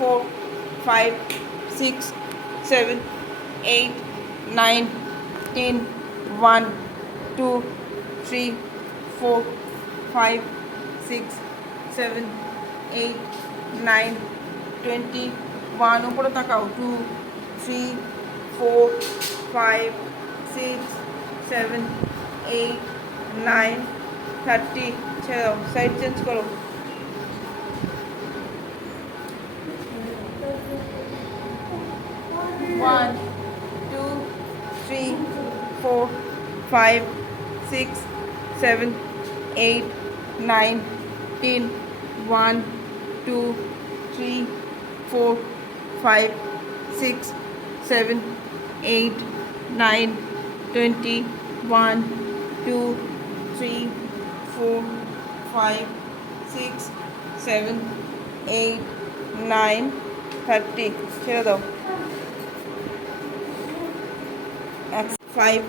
Four five six seven eight nine ten one two three four five six seven eight nine twenty one উপরে তাকাও two three four five six seven eight nine thirty ছেড়ে দাও side change করো one two three four five six seven eight nine ten one two three four five six seven eight nine twenty one two three four five six seven eight nine thirty ছেড়ে দাও Five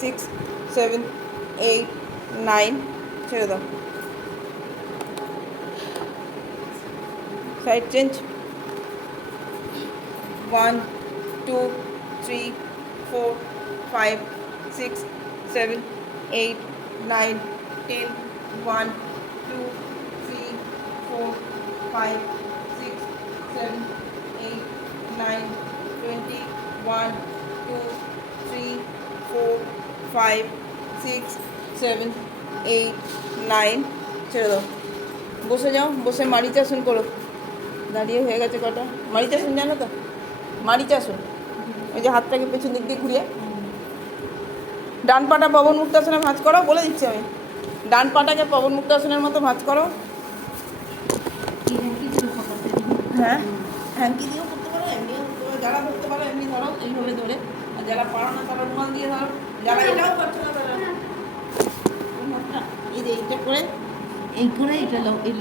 six seven eight nine ছেড়ে দাও side change one two three four five six seven eight nine ten one two three four five six seven eight nine twenty one two three four five six seven eight nine ছেড়ে দাও। বসে যাও বসে মারিচাসন করো। দাঁড়িয়ে হয়ে গেছে কটা। মারিচাসন জানো তো? মারিচাসন ওই যে হাতটাকে পেছন দিক দিয়ে ঘুরিয়ে। ডান পাটা পবন মুক্তাসনে ভাঁজ করো বলে দিচ্ছি আমি। ডান পাটাকে পবন মুক্তাসনের মতো ভাঁজ করো। হ্যাঁ হ্যাঙ্কি দিয়েও করতে পারো এমনিও করতে পারো যারা ধরতে পারো এমনি ধরো এইভাবে ধরে। যারা পারো না তারা রুমাল দিয়ে ধরো। যারা এটাও পারছ না তারা এই যে এইটা করে এই করে এটা এই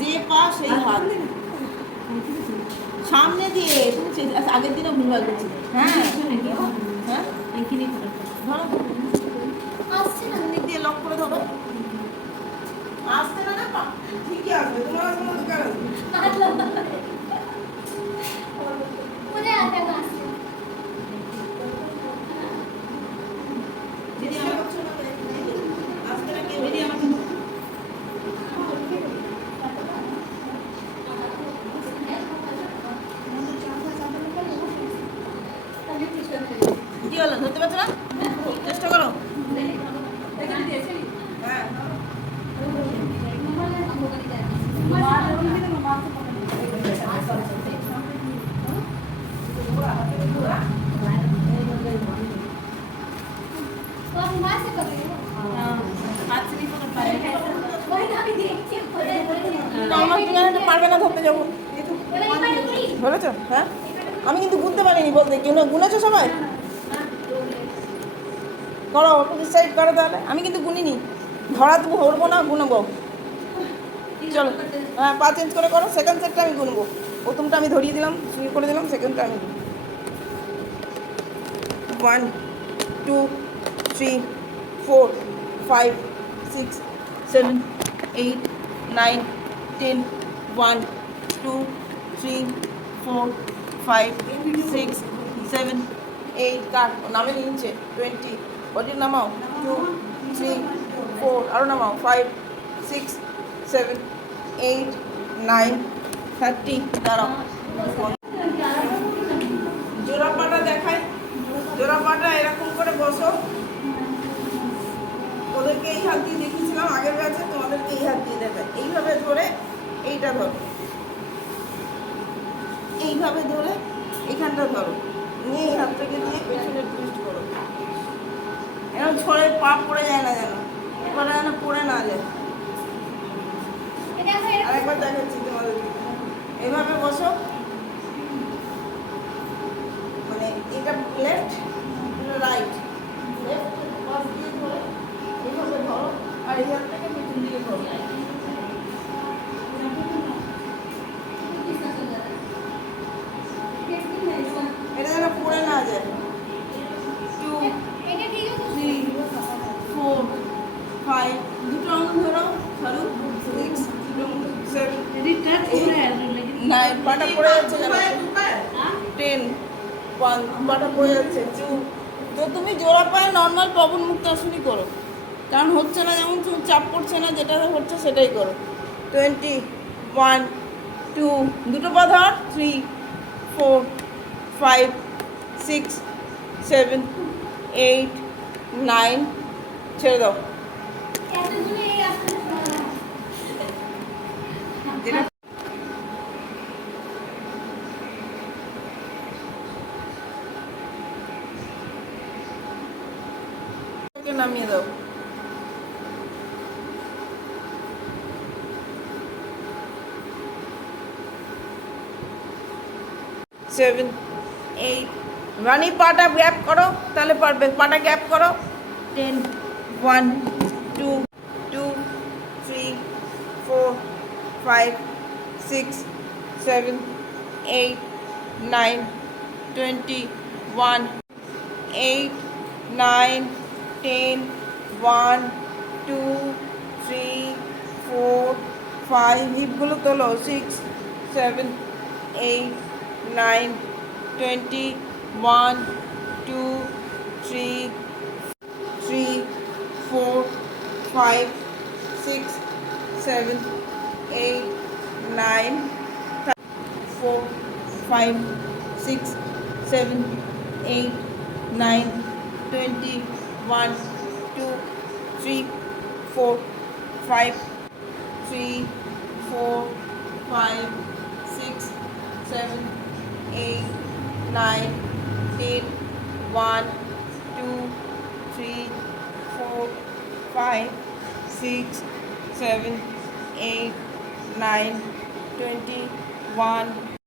যে পা সেই হাত। সামনে দিয়ে। আচ্ছা, আগের দিনও ভুলভাল করছিলে হ্যাঁ। হ্যাঁ? ধরো। দিক দিয়ে লক করে ধরো। আসতে না না ঠিকই আসবে তোমার আসবে কি হলো, ধরতে পারছ না? চেষ্টা করো। পারবে না ধরতে, যাব। হ্যাঁ? আমি কিন্তু গুনতে পারিনি বলতে, কেউ না গুনেছো সবাই? করো অপোজিট সাইড করো তাহলে। আমি কিন্তু গুনিনি। ধরা তো ধরবো না, গুনবো। চলো। হ্যাঁ পা চেঞ্জ করে করো সেকেন্ড সেটটা আমি গুনবো। প্রথমটা আমি ধরিয়ে দিলাম, শুরু করে দিলাম সেকেন্ডটা আমি one two three four five six seven eight nine ten one two three four five six seven eight কার? নামে নিচ্ছে টোয়েন্টি বডির নামাও টু থ্রি ফোর আরও নামাও five six seven eight nine thirty দাঁড়াও জোড়া পাটা দেখায় জোড়া পাটা এরকম করে বসো। ওদেরকে এই হাত দিয়ে দেখিয়েছিলাম, আগের ব্যাচে তোমাদেরকে এই হাত দিয়ে দেখায় এইভাবে ধরে এইটা ধরো। এইভাবে ধরে এইখানটা ধরো। নিয়ে এই হাতটাকে দিয়ে পেছনে টুইস্ট করো। এরকম ছড়ে পা পড়ে যায় না যেন। এবারে যেন পড়ে না যায়। আরেকবার দেখাচ্ছি তোমাদের এভাবে বসো। মানে এটা লেফট রাইট লেফট পাশ দিয়ে ধরে এইভাবে ধরো আর এই হাতটাকে পেছন দিকে ধরো এটা যেন পড়ে না যায় টু থ্রি ফোর ফাইভ দুটো আঙুল ধরো ধরো সিক্স সেভেন নাইন পাটা পড়ে যাচ্ছে কেন টেন পাটা পড়ে যাচ্ছে। তো তুমি জোড়া পায়ে নর্মাল পবন মুক্তাসনই করো। কারণ হচ্ছে না যেমন তুমি চাপ পড়ছে না, যেটা হচ্ছে সেটাই করো। টোয়েন্টি ওয়ান টু দুটো পা ধর। Three four five six seven eight nine ছেড়ে দাও যেটা ওকে নামিয়ে দাও সেভেন এইট রানি পাটা গ্যাপ করো, তাহলে পারবে। পাটা গ্যাপ করো। Ten one two two three four five six seven eight nine twenty one eight nine ten one two three four five হিপগুলো তোলো six seven eight nine twenty one two three three four five six seven eight nine four, five, six, seven, eight, nine, twenty, one, two, three, four, five, three, four, five, six, seven, eight, nine, ten, one, two, three, four, five, six, seven, eight, nine, twenty, one,